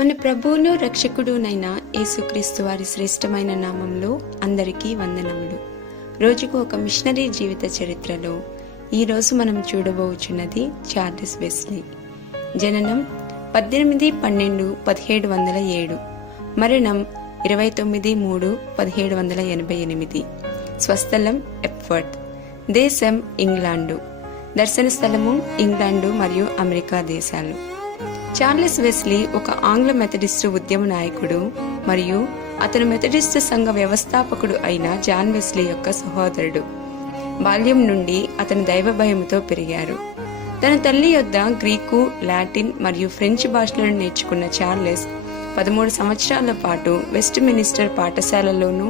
మన ప్రభువును రక్షకుడునైన యేసుక్రీస్తు వారి శ్రేష్టమైన నామంలో అందరికీ వందనములు. రోజుకు ఒక మిషనరీ జీవిత చరిత్రలో ఈరోజు మనం చూడబోచున్నది చార్లెస్ వెస్లీ. జననం 18-12-1707, మరణం 29-3-1788, స్వస్థలం ఎప్వర్త్, దేశం ఇంగ్లాండు, దర్శన స్థలము ఇంగ్లాండు మరియు అమెరికా దేశాలు. చార్లెస్ వెస్లీ ఒక ఆంగ్ల మెథడిస్టు ఉద్యమ నాయకుడు మరియు అతను మెథడిస్టు సంఘ వ్యవస్థాపకుడు అయిన జాన్ వెస్లీ యొక్క సహోదరుడు. బాల్యం నుండి అతను దైవ భయముతో పెరిగారు. తన తల్లి యొద్ద గ్రీకు, లాటిన్ మరియు ఫ్రెంచ్ భాషలను నేర్చుకున్న చార్లెస్ 13 సంవత్సరాల పాటు వెస్ట్ మినిస్టర్ పాఠశాలలోనూ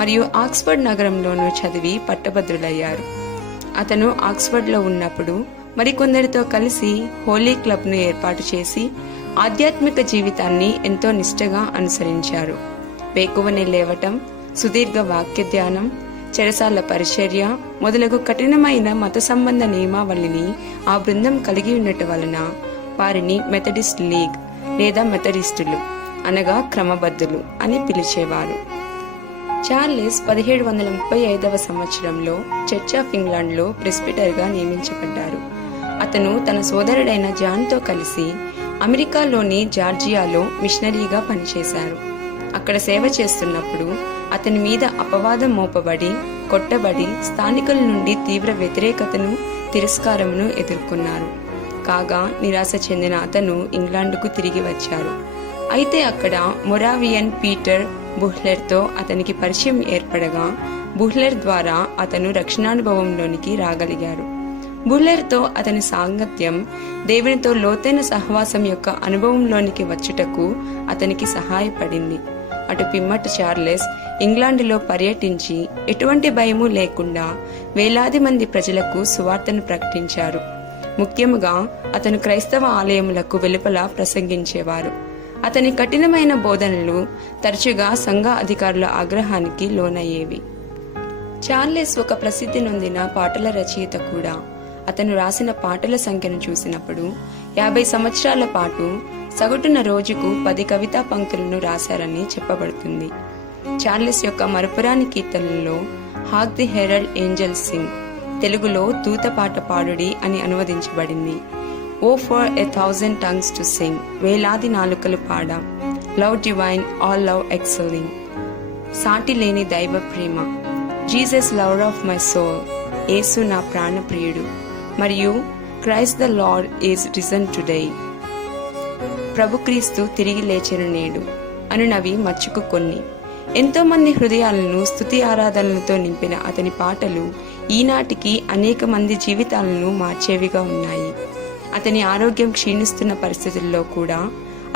మరియు ఆక్స్ఫర్డ్ నగరంలోనూ చదివి పట్టభద్రులయ్యారు. అతను ఆక్స్ఫర్డ్లో ఉన్నప్పుడు మరికొందరితో కలిసి హోలీ క్లబ్ను ఏర్పాటు చేసి ఆధ్యాత్మిక జీవితాన్ని ఎంతో నిష్ఠగా అనుసరించారు. వేకువనే లేవటం, సుదీర్ఘ వాక్య ధ్యానం, చెరసాల పరిచర్య మొదలగు కఠినమైన మత సంబంధ నియమావళిని ఆ బృందం కలిగి ఉండటం వలన వారిని మెథడిస్ట్ లీగ్ లేదా మెథడిస్టులు అనగా క్రమబద్ధులు అని పిలిచేవారు. చార్లెస్ 1735వ సంవత్సరంలో చర్చ్ ఆఫ్ ఇంగ్లాండ్లో ప్రెస్బిటర్గా నియమించబడ్డారు. అతను తన సోదరుడైన జాన్తో కలిసి అమెరికాలోని జార్జియాలో మిషనరీగా పనిచేశారు. అక్కడ సేవ చేస్తున్నప్పుడు అతని మీద అపవాదం మోపబడి, కొట్టబడి స్థానికుల నుండి తీవ్ర వ్యతిరేకతను, తిరస్కారమును ఎదుర్కొన్నారు. కాగా నిరాశ చెందిన అతను ఇంగ్లాండుకు తిరిగి వచ్చారు. అయితే అక్కడ మొరావియన్ పీటర్ బుహ్లెర్తో అతనికి పరిచయం ఏర్పడగా బుహ్లెర్ ద్వారా అతను రక్షణానుభవంలోనికి రాగలిగారు. బుహ్లెర్తో అతని సాంగత్యం దేవునితో లోతైన సహవాసం యొక్క అనుభవంలోనికి వచ్చుటకు అతనికి సహాయపడింది. అటు పిమ్మట చార్లెస్ ఇంగ్లాండులో పర్యటించి ఎటువంటి భయము లేకుండా వేలాది మంది ప్రజలకు సువార్తను ప్రకటించారు. ముఖ్యముగా అతను క్రైస్తవ ఆలయములకు వెలుపల ప్రసంగించేవారు. అతని కఠినమైన బోధనలు తరచుగా సంఘ అధికారుల ఆగ్రహానికి లోనయ్యేవి. చార్లెస్ ఒక ప్రసిద్ధి నొందిన పాటల రచయిత కూడా. అతను రాసిన పాటల సంఖ్యను చూసినప్పుడు 50 సంవత్సరాల పాటు సగటున రోజుకు 10 కవితా పంక్తులను రాశారని చెప్పబడుతుంది. చార్లెస్ యొక్క మరపురాని కీర్తనలలో hark the herald angel sing, తెలుగులో దూత పాట పాడుడి అని అనువదించబడింది. O for 1000 tongues to sing, వేలాది నాలుకలు పాడ. Love divine, all love excelling, సాటి లేని దైవ ప్రేమ. Jesus lover of my soul, Yesu నా ప్రాణప్రియుడు, మరియు Christ the Lord is risen today, ప్రభుక్రీస్తు తిరిగి లేచెను నేడు అనునవి మచ్చుకు కొన్ని. ఎంతో మంది హృదయాలను స్తుతి ఆరాధనలతో నింపిన అతని పాటలు ఈనాటికి అనేక మంది జీవితాలను మార్చేవిగా ఉన్నాయి. అతని ఆరోగ్యం క్షీణిస్తున్న పరిస్థితుల్లో కూడా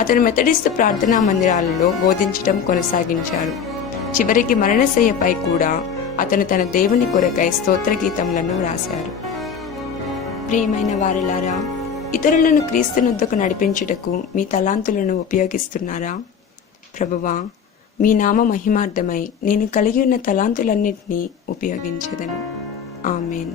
అతను మెథడిస్ట్ ప్రార్థనా మందిరాలలో బోధించడం కొనసాగించారు. చివరికి మరణశయ్యపై కూడా అతను తన దేవుని కొరకై స్తోత్రగీతములను రాశారు. ప్రియమైన వారిలారా, ఇతరులను క్రీస్తునొద్దకు నడిపించుటకు మీ తలాంతులను ఉపయోగిస్తున్నారా? ప్రభువా, మీ నామ మహిమార్థమై నేను కలిగి ఉన్న తలాంతులన్నింటినీ ఉపయోగించెదను. ఆమేన్.